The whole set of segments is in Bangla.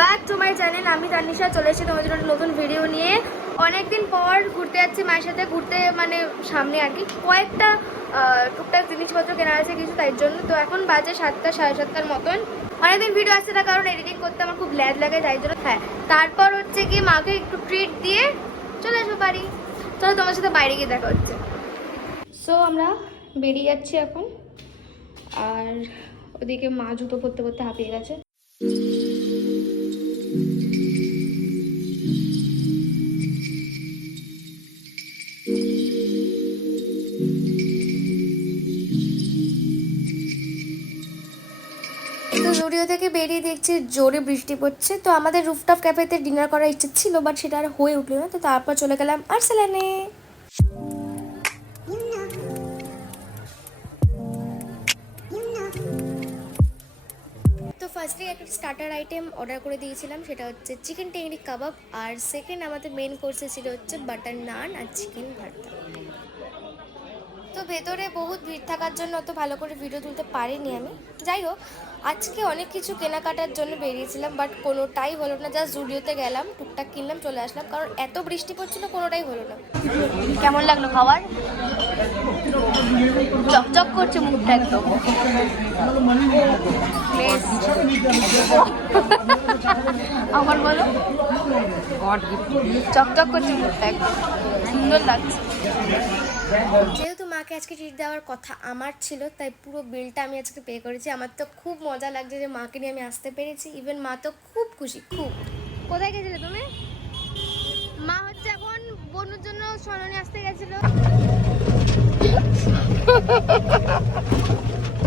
Back to my channel. আমি তানিশা চলে এসেছি তোমাদের জন্য নতুন ভিডিও নিয়ে। অনেকদিন পর ঘুরতে যাচ্ছি মায়ের সাথে, ঘুরতে মানে সামনে আর কি কয়েকটা টুকটাক জিনিসপত্র কেনা আছে কিছু, তাই জন্য। তো এখন বাজে 7টা সাড়ে 7টার মতন। অনেকদিন ভিডিও আসছে না, কারণ এডিটিং করতে আমার খুব ল্যাদ লাগে, তাই জন্য। হ্যাঁ, তারপর হচ্ছে কি মাকে একটু ট্রিট দিয়ে চলে আসবো বাড়ি। চলো তোমার সাথে বাইরে গিয়ে দেখা হচ্ছে। সো আমরা বেরিয়ে যাচ্ছি এখন, আর ওদিকে মা জুতো পরতে পরতে হাঁপিয়ে গেছে। তো জুডিও থেকে বেরিয়ে দেখছি জোরে বৃষ্টি পড়ছে। তো আমাদের রুফটপ ক্যাফেতে ডিনার করার ইচ্ছে ছিল, বাট সেটা আর হয়ে উঠলো না। তো তারপর চলে গেলাম আর্সেলানে। তো ফার্স্টে একটা স্টার্টার আইটেম অর্ডার করে দিয়েছিলাম, সেটা হচ্ছে চিকেন টেংরি কাবাব। আর সেকেন্ড আমাদের মেন কোর্সে ছিল হচ্ছে বাটার নান আর চিকেন ভর্তা। তো ভেতরে বহুত ভিড় থাকার জন্য অত ভালো করে ভিডিও তুলতে পারিনি আমি। যাই হোক, আজকে অনেক কিছু কেনাকাটার জন্য বেরিয়েছিলাম, বাট কোনোটাই হলো না। জাস্ট জুডিওতে গেলাম, টুকটাক কিনলাম, চলে আসলাম, কারণ এত বৃষ্টি পড়ছিল, কোনোটাই হলো না। কেমন লাগলো খাবার? চকচক করছে মুখটা একদম। আমার বলো, চকচক করছে মুখটা একদম, সুন্দর লাগছে। যেহেতু মাকে আজকে ট্রিট দেওয়ার কথা আমার ছিল, তাই পুরো বিলটা আমি আজকে পে করেছি। আমার তো খুব মজা লাগছে যে মাকে নিয়ে আমি আসতে পেরেছি। ইভেন মা তো খুব খুশি, খুব। কোথায় গেছিলে তুমি? মা হচ্ছে এখন বনুর জন্য সরণি আসতে গেছিল।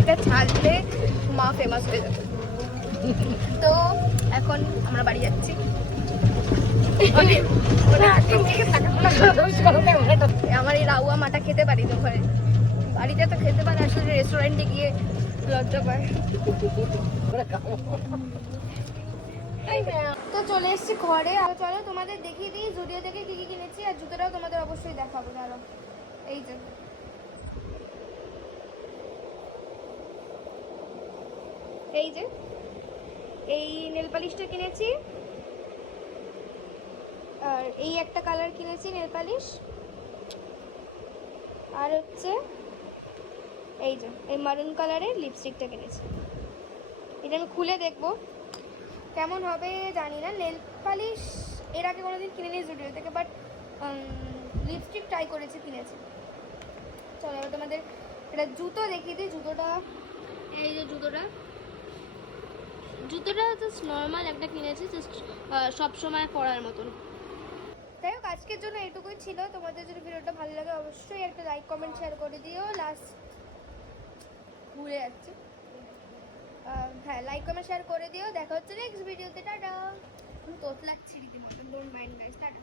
এটা ছাড়লে মা ফেমাস হয়ে যাবে। তো এখন আমরা বাড়ি যাচ্ছি। আমার এই রাউয়া মাটা খেতে পারি তো ঘরে, বাড়িতে তো খেতে পারে, আসলে রেস্টুরেন্টে গিয়ে লজ্জা পায়। তো চলে এসেছি ঘরে। আর চলো তোমাদের দেখিয়ে দিই জুডিও থেকে কি কি কিনেছি, আর জুতোটাও তোমাদের অবশ্যই দেখাবো। দাঁড়াও, এই যে এই যে এই নেল পালিশটা কিনেছি, আর এই একটা কালার কিনেছি নেল পালিশ, আর হচ্ছে এই যে এই মারুন কালারের লিপস্টিকটা কিনেছি। এটা আমি খুলে দেখবো কেমন হবে জানি না। নেল পালিশ এর আগে কোনোদিন কিনে নিই জুডিও থেকে, বাট লিপস্টিক ট্রাই করেছি, কিনেছি। চলো এবার তোমাদের এটা জুতো দেখিয়ে দিই। জুতোটা এই যে জুতোটা জাস্ট নর্মাল একটা কিনেছি, জাস্ট সবসময় পরার মতন। যাই হোক, আজকের জন্য এটুকুই ছিল। তোমাদের যদি ভিডিওটা ভালো লাগে অবশ্যই একটা লাইক কমেন্ট শেয়ার করে দিও। লাস্ট ভুলে যাচ্ছি, হ্যাঁ, লাইক কমেন্ট শেয়ার করে দিও। দেখা হচ্ছে নেক্সট ভিডিওতে। টাটা। তোত লাগছে রীতিমতো, ডোন্ট মাইন্ড গাইস, টাটা।